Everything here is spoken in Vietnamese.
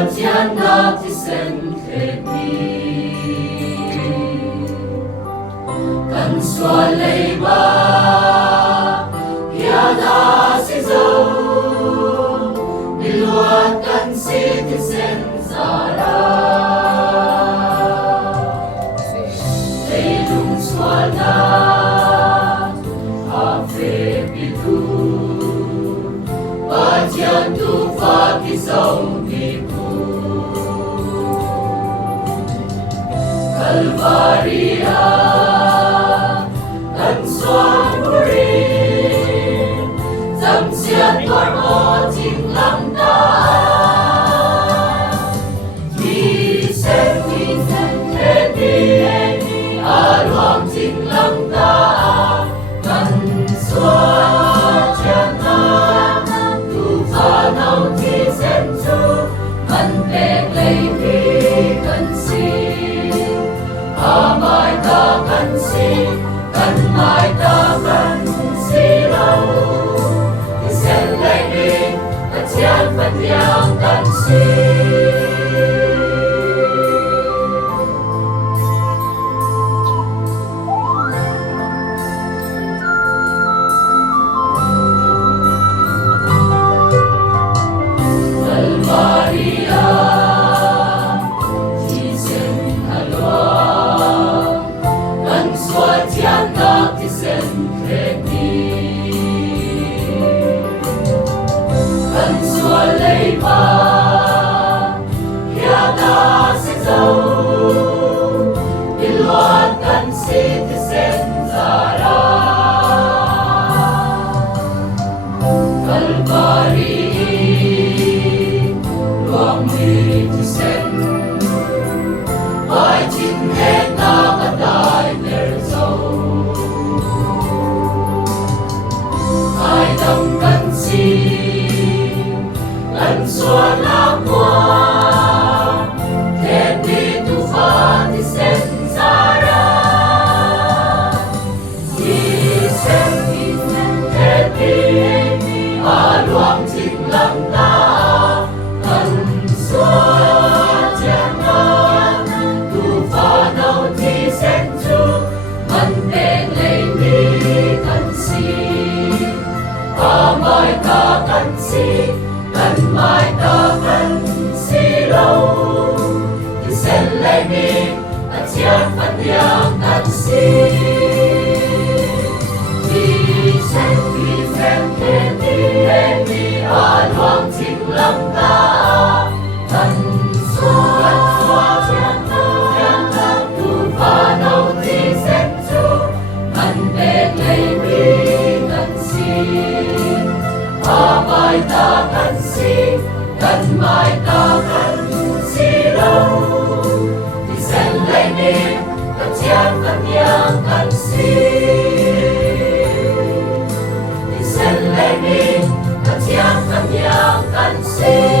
Tian na ti sen khet ni kan xóa lei ba ya da si zo mi luat kan si ti sen zara lei lung xóa na a fe pi tu ba tian tu fa ki zo mi Calvaria, cần xoan buri, dầm xiết tuôn mô chính lăng ta. Thì sen thế đi, loang chính lăng ta. Cần xoan chân ta, tu pha nâu thì sen chu, cần bẹc lấy đi cần xin. Mai ta cần mai ta cần si lâu thì sen lấy đi và chán phật yang cần si Hãy subscribe cho kênh Ghiền Mì Gõ để không bỏ lỡ những video hấp dẫn.